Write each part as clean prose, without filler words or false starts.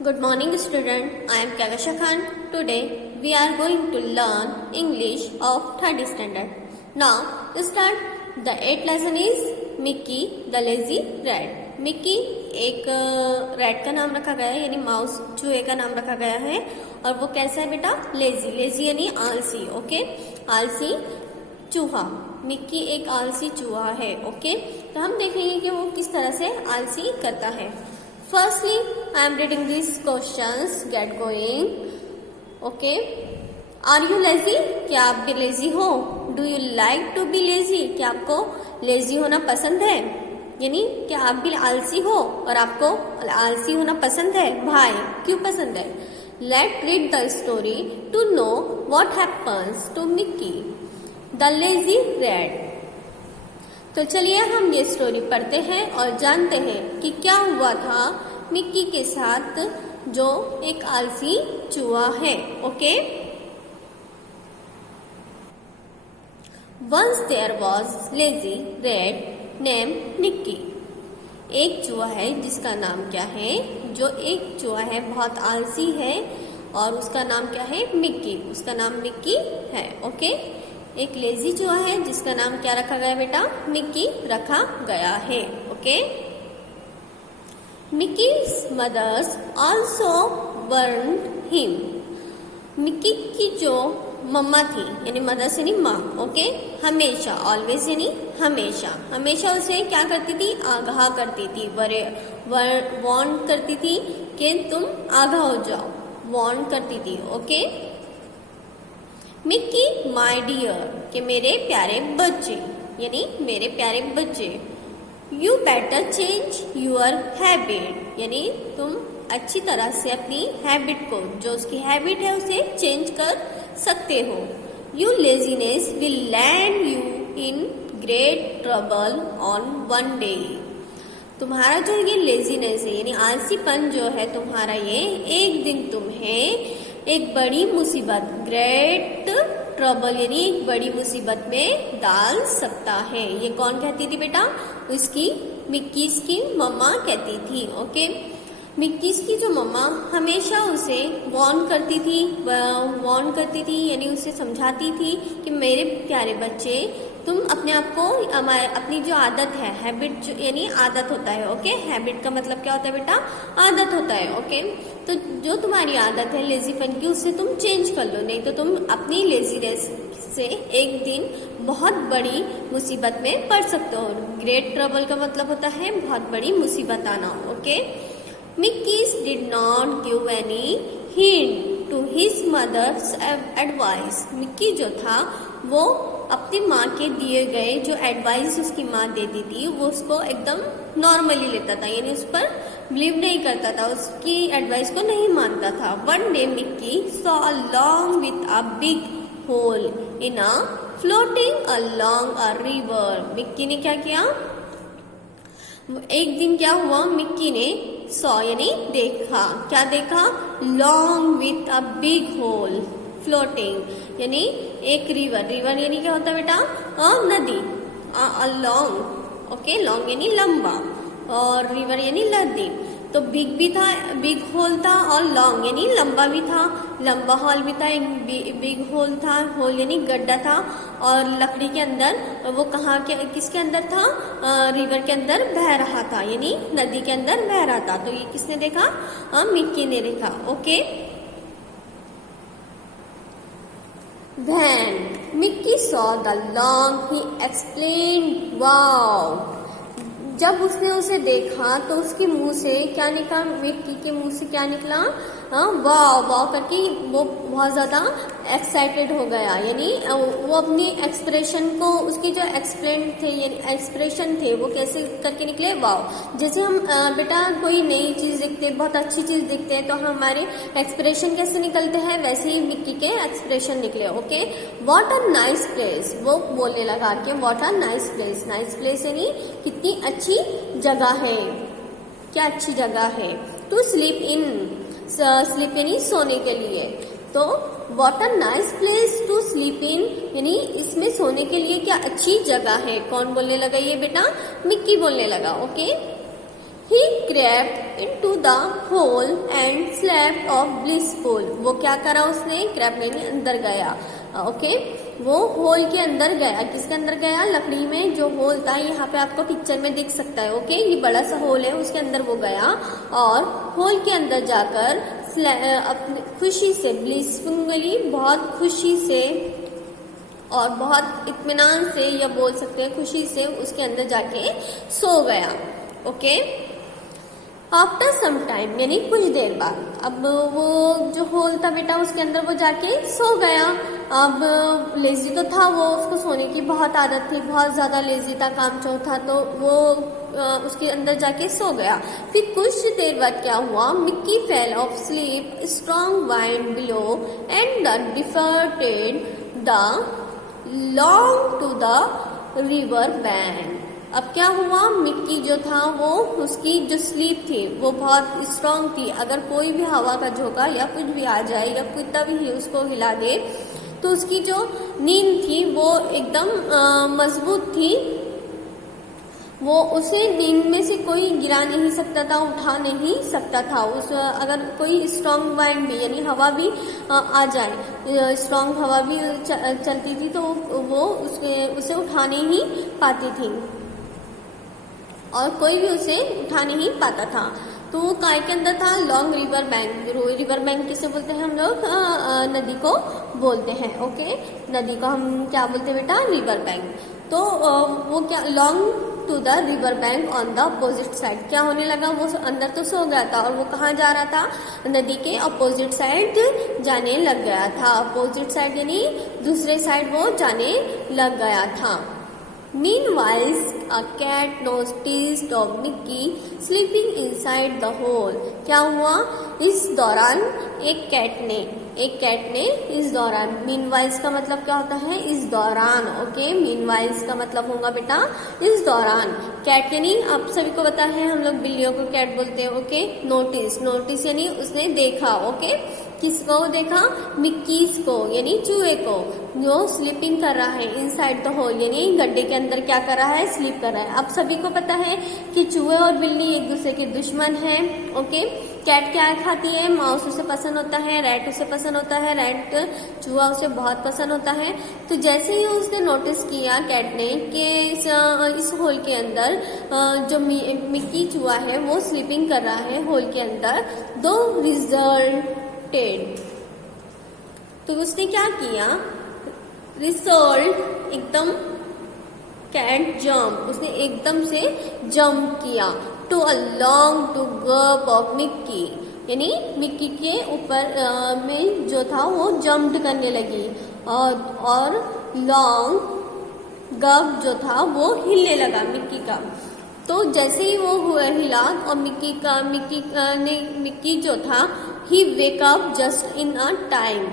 Good morning, student. I am Kavasha Khan. Today we are going to learn English of third standard. Now start. The 8th lesson is Mickey the Lazy Rat. Mickey एक rat का नाम रखा गया है, यानी mouse चूहे का नाम रखा गया है। और वो कैसा है बेटा? लेजी। लेजी यानी आलसी। ओके, आलसी चूहा। मिक्की एक आलसी चूहा है। ओके, तो हम देखेंगे कि वो किस तरह से आलसी करता है। Firstly, I am reading these questions. Get going. Okay. Are you lazy? क्या आप भी लेजी हो? Do you like to be lazy? क्या आपको लेजी होना पसंद है? यानी क्या आप भी आलसी हो और आपको आलसी होना पसंद है? भाई, क्यों पसंद है? Let's read the story to know what happens to Mickey, the lazy rat. तो चलिए हम ये स्टोरी पढ़ते हैं और जानते हैं कि क्या हुआ था मिक्की के साथ, जो एक आलसी चूहा है। Okay, once there was lazy rat name Nikki. एक चूहा है जिसका नाम क्या है? जो एक चूहा है बहुत आलसी है और उसका नाम क्या है? मिक्की। उसका नाम मिक्की है। ओके, एक लेजी चूहा है जिसका नाम क्या रखा गया बेटा? मिक्की रखा गया है। Okay, Mickey's mothers also warned him. Mickey की जो मम्मा थी, यानी मदर्स यानी माँ, ओके, हमेशा, ऑलवेज यानी हमेशा, हमेशा उसे क्या करती थी? आगाह करती थी, वार्न करती थी कि तुम आगाह हो जाओ, वार्न करती थी। ओके, मिक्की माय डियर, के मेरे प्यारे बच्चे, यानी मेरे प्यारे बच्चे, you better change your habit, यानी तुम अच्छी तरह से अपनी हैबिट को, जो उसकी हैबिट है, उसे चेंज कर सकते हो। You laziness will land you in great trouble on one day. तुम्हारा जो ये लेजीनेस है, यानी आलसीपन जो है तुम्हारा, ये एक दिन तुम्हें एक बड़ी मुसीबत, ग्रेट ट्रबल यानी एक बड़ी मुसीबत में डाल सकता है। ये कौन कहती थी बेटा? उसकी मिक्कीज की मम्मा कहती थी। ओके, मिक्कीज की जो मम्मा हमेशा उसे वार्न करती थी, यानी उसे समझाती थी कि मेरे प्यारे बच्चे, तुम अपने आप को, अपनी जो आदत है, हैबिट जो, यानी आदत होता है। ओके, हैबिट का मतलब क्या होता है बेटा? आदत होता है। ओके, तो जो तुम्हारी आदत है लेजीपन की, उससे तुम चेंज कर लो, नहीं तो तुम अपनी लेजीनेस से एक दिन बहुत बड़ी मुसीबत में पड़ सकते हो। ग्रेट ट्रबल का मतलब होता है बहुत बड़ी मुसीबत आना। Okay, Mickey's did not give any hint to his mother's advice. Mickey जो था वो अपनी माँ के दिए गए जो एडवाइस उसकी माँ देती थी, वो उसको एकदम नॉर्मली लेता था, यानी उस पर बिलीव नहीं करता था, उसकी एडवाइस को नहीं मानता था। One day Mickey saw a long with a big hole in a floating along a river. Mickey ने क्या किया? एक दिन क्या हुआ? मिक्की ने सॉ यानी देखा, क्या देखा? Long with a big hole, floating यानी एक रिवर। रिवर यानी क्या होता है बेटा? नदी। लॉन्ग, ओके, लॉन्ग यानी लंबा और रिवर यानी नदी। तो बिग भी था, बिग होल था, और लॉन्ग यानी लंबा भी था, लंबा हॉल भी था, एक बिग होल था, होल यानी गड्ढा था, और लकड़ी के अंदर, वो कहाँ के, किसके अंदर था? रिवर के अंदर बह रहा था, यानी नदी के अंदर बह रहा था। तो ये किसने देखा? मिक्की ने देखा। Okay, Then Mickey saw the log. He explained, "Wow." जब उसने उसे देखा तो उसके मुंह से क्या निकला? मिक्की के मुंह से क्या निकला? वाव, वाव करके वो बहुत ज्यादा एक्साइटेड हो गया, यानी वो अपनी एक्सप्रेशन को, उसकी जो एक्सप्रेशन थे वो कैसे करके निकले? वाव। जैसे हम बेटा कोई नई चीज देखते हैं, बहुत अच्छी चीज देखते हैं, तो हमारे एक्सप्रेशन कैसे निकलते हैं, वैसे ही मिक्की के एक्सप्रेशन निकले। Okay, what a nice place, वो बोलने लगा कि what a nice place. Nice place यानी कितनी अच्छी जगह है, क्या अच्छी जगह है। टू स्लीप इन, स्लीप यानी सोने के लिए, तो what a nice place to sleep in, यानी इसमें सोने के लिए क्या अच्छी जगह है। कौन बोलने लगा ये बेटा? मिक्की बोलने लगा। Okay, he grabbed into the hole and slept of blissful. वो क्या करा उसने, क्रैब यानी अंदर गया, ओके वो होल के अंदर गया। किसके अंदर गया, लकड़ी में जो होल था, यहाँ पे आपको पिक्चर में दिख सकता है, ओके ये बड़ा सा होल है, उसके अंदर वो गया और होल के अंदर जाकर अपने खुशी से, ब्लिसफुली बहुत खुशी से और बहुत इत्मीनान से, या बोल सकते हैं खुशी से, उसके अंदर जाके सो गया, ओके। आफ्टर सम टाइम यानी कुछ देर बाद, अब वो जो होल था बेटा उसके अंदर वो जाके सो गया। अब लेजी तो था वो, उसको सोने की बहुत आदत थी, बहुत ज्यादा लेजी था, कामचोर था, तो वो उसके अंदर जाके सो गया। फिर कुछ देर बाद क्या हुआ, Mickey fell of sleep, strong wind blew and the drifted the log to the river bank. अब क्या हुआ, मिक्की जो था वो, उसकी जो स्लीप थी वो बहुत स्ट्रांग थी, अगर कोई भी हवा का झोंका या कुछ भी आ जाए या कुत्ता भी उसको हिला दे तो उसकी जो नींद थी वो एकदम मजबूत थी, वो उसे नींद में से कोई गिरा नहीं सकता था, उठा नहीं सकता था। उस अगर कोई स्ट्रांग वाइंड भी यानी हवा भी आ जाए, स्ट्रांग हवा भी चलती थी तो वो उसे उठा नहीं पाती थी और कोई भी उसे उठा नहीं पाता था। तो वो काय के अंदर था, long river bank. River bank किसे बोलते हैं हम लोग, नदी को बोलते हैं, ओके नदी को हम क्या बोलते हैं बेटा, रिवर बैंक। तो वो क्या, long to the river bank on the opposite side, क्या होने लगा, वो अंदर तो सो गया था और वो कहाँ जा रहा था, नदी के अपोजिट साइड जाने लग गया था। अपोजिट साइड यानी दूसरे साइड वो जाने लग गया था। Meanwhile, a cat noticed of Mickey sleeping inside the hole. क्या हुआ, इस दौरान एक कैट ने इस दौरान, मीनवाइल्स का मतलब क्या होता है, इस दौरान, ओके मीनवाइल्स का मतलब होगा बेटा इस दौरान। कैट यानी आप सभी को पता है, हम लोग बिल्लियों को कैट बोलते हैं, ओके। नोटिस यानी उसने देखा, ओके किसको देखा, मिक्कीज को यानी चूहे को, जो स्लीपिंग कर रहा है इनसाइड द होल यानी गड्ढे के अंदर क्या कर रहा है, स्लीप कर रहा है। अब सभी को पता है कि चूहे और बिल्ली एक दूसरे के दुश्मन है, ओके। कैट क्या खाती है, माउस उसे पसंद होता है, रैट उसे पसंद होता है, रैट चूहा उसे बहुत पसंद होता है। तो जैसे ही उसने नोटिस किया कैट ने कि इस होल के अंदर जो मिक्की चूहा है वो स्लीपिंग कर रहा है होल के अंदर, दो रिजल्टेड, तो उसने क्या किया, रिजल्ट एकदम, कैट जंप, उसने एकदम से जंप किया, to a log to grab of Mickey, यानी मिक्की के ऊपर में जो था वो जंप करने लगी और लॉन्ग गर्ब जो था वो हिलने लगा मिक्की का। तो जैसे ही वो हिला और मिक्की जो था, he wake up just in a time,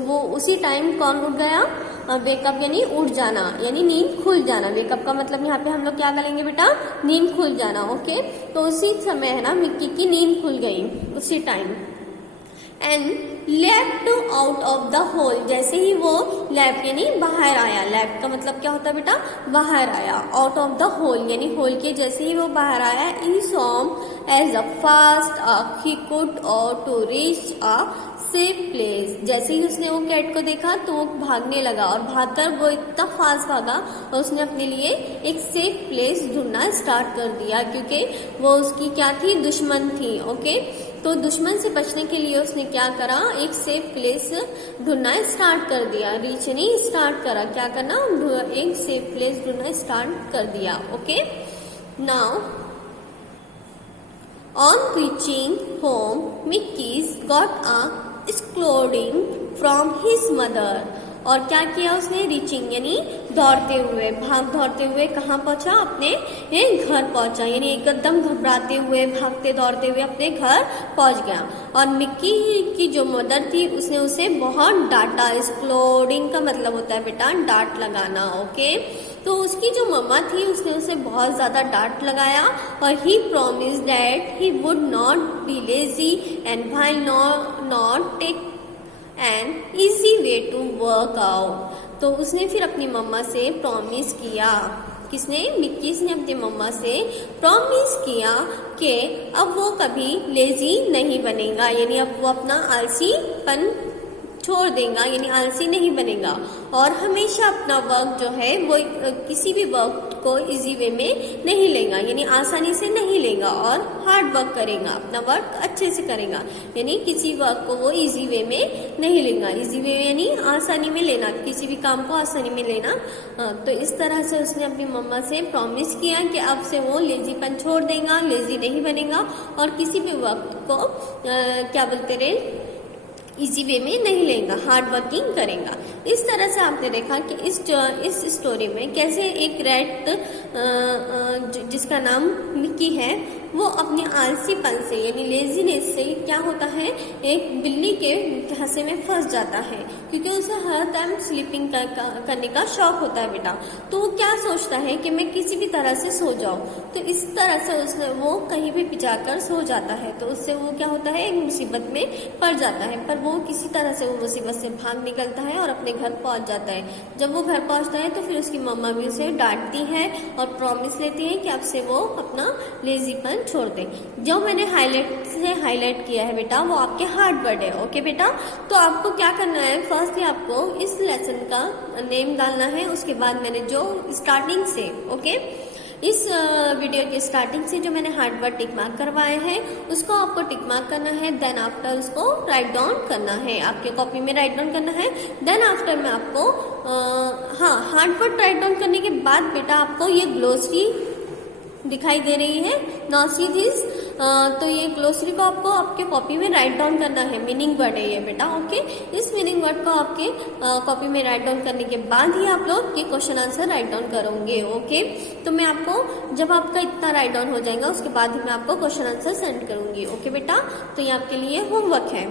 वो उसी टाइम कौन उठ गया, वेकअप यानी उठ जाना, यानी नींद खुल जाना। वेकअप का मतलब यहाँ पे हम लोग क्या करेंगे बेटा, नींद खुल जाना, ओके। तो उसी समय है ना मिक्की की नींद खुल गई उसी time. And left out of the hole, जैसे ही वो लेफ्ट यानी बाहर आया, लेफ्ट का मतलब क्या होता है बेटा, बाहर आया, आउट ऑफ द होल यानी होल के जैसे ही वो बाहर आया, in some as a fast he could और to reach a safe place, जैसे ही उसने वो कैट को देखा तो वो भागने लगा और भागकर वो इतना फास्ट भागा और उसने अपने लिए एक सेफ प्लेस ढूंढना स्टार्ट कर दिया, क्योंकि वो उसकी क्या थी, दुश्मन थी, ओके। तो दुश्मन से बचने के लिए उसने क्या करा, एक सेफ प्लेस ढूंढना स्टार्ट कर दिया, रीच नहीं स्टार्ट करा, क्या करना, एक सेफ प्लेस ढूंढना स्टार्ट कर दिया, okay. Now on reaching home, Mickey's got a scolding from his mother, और क्या किया उसने, रीचिंग यानी दौड़ते हुए, दौड़ते हुए कहाँ पहुंचा, अपने घर पहुंचा, यानी एकदम घबराते हुए, भागते दौड़ते हुए अपने घर पहुंच गया। और मिक्की की जो मदर थी उसने उसे बहुत डांटा, स्क्लोडिंग का मतलब होता है बेटा डांट लगाना, ओके। तो उसकी जो मम्मा थी उसने उसे बहुत ज्यादा डांट लगाया और he promise that he would not be lazy and while not take an easy way to work out. तो उसने फिर अपनी मम्मा से प्रॉमिस किया, किसने? मिक्कीज ने अपनी मम्मा से प्रॉमिस किया कि अब वो कभी लेजी नहीं बनेगा, यानी अब वो अपना आलसीपन छोड़ देगा, यानी आलसी नहीं बनेगा और हमेशा अपना वर्क जो है वो किसी भी वर्क को इजी वे में नहीं लेगा, यानी आसानी से नहीं लेगा और हार्ड वर्क करेगा, अपना वर्क अच्छे से करेगा, यानी किसी वर्क को वो इजी वे में नहीं लेगा। इजी वे यानी आसानी में लेना, किसी भी काम को आसानी में लेना। तो इस तरह से उसने अपनी मम्मा से प्रॉमिस किया कि अब से वो लेजीपन छोड़ देगा, लेजी नहीं बनेगा और किसी भी वक्त को क्या बोलते रहे, इजी वे में नहीं लेगा, हार्ड वर्किंग करेगा। इस तरह से आपने देखा कि इस स्टोरी में कैसे एक रैट जिसका नाम मिक्की है वो अपने आलसीपन से यानी लेजीनेस से क्या होता है, एक बिल्ली के घासे में फंस जाता है, क्योंकि उसे हर टाइम स्लीपिंग करने का शौक होता है बेटा। तो वो क्या सोचता है कि मैं किसी भी तरह से सो जाऊं, तो इस तरह से वो कहीं भी जाकर सो जाता है, तो उससे वो क्या होता है, एक मुसीबत में पड़ जाता है। पर वो किसी तरह से वो मुसीबत से भाग निकलता है और अपने घर पहुंच जाता है। जब वो घर पहुंचता है तो फिर उसकी मम्मा भी उसे डांटती है और प्रॉमिस लेती है कि अब से वो अपना लेजीपन छोड़ दे। जो मैंने हाईलाइट किया है बेटा वो आपके हार्ड वर्ड है। ओके बेटा, तो आपको क्या करना है, फर्स्टली आपको इस लेसन का नेम डालना है, उसके बाद मैंने जो स्टार्टिंग से इस वीडियो के स्टार्टिंग से जो मैंने हार्ड वर्ड टिक मार्क करवाए हैं उसको आपको टिक मार्क करना है, देन आफ्टर उसको राइट डाउन करना है, आपके कॉपी में राइट डाउन करना है। देन आफ्टर में आपको हार्ड वर्ड राइट डाउन करने के बाद बेटा आपको ये ग्लोसरी दिखाई दे रही है, नाउ सी दिस। तो ये ग्लोसरी को आपको आपके कॉपी में राइट डाउन करना है, मीनिंग वर्ड है ये बेटा। ओके, इस मीनिंग वर्ड को आपके कॉपी में राइट डाउन करने के बाद ही आप लोग ये क्वेश्चन आंसर राइट डाउन करोगे। ओके, तो मैं आपको जब आपका इतना राइट डाउन हो जाएगा उसके बाद ही मैं आपको क्वेश्चन आंसर सेंड करूंगी। ओके बेटा, तो ये आपके लिए होमवर्क है।